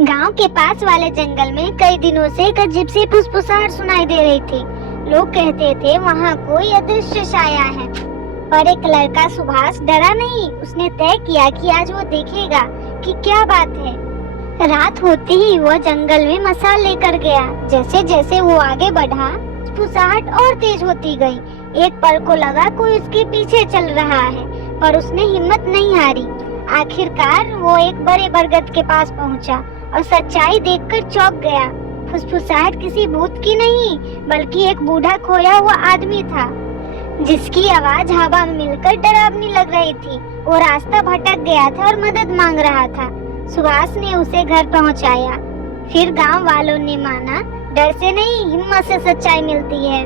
गांव के पास वाले जंगल में कई दिनों से एक अजीब सी फुसफुसाहट सुनाई दे रही थी। लोग कहते थे वहाँ कोई अदृश्य छाया है। पर एक लड़का सुभाष डरा नहीं। उसने तय किया कि आज वो देखेगा कि क्या बात है। रात होते ही वह जंगल में मशाल लेकर गया। जैसे जैसे वो आगे बढ़ा, फुसफुसाहट और तेज होती गई। एक पल को लगा कोई उसके पीछे चल रहा है, पर उसने हिम्मत नहीं हारी। आखिरकार वो एक बड़े बरगद के पास पहुंचा और सच्चाई देखकर चौंक गया। फुसफुसाहट किसी भूत की नहीं, बल्कि एक बूढ़ा खोया हुआ आदमी था, जिसकी आवाज हवा में मिलकर डरावनी लग रही थी। वो रास्ता भटक गया था और मदद मांग रहा था। सुभाष ने उसे घर पहुंचाया। फिर गांव वालों ने माना, डर से नहीं, हिम्मत से सच्चाई मिलती है।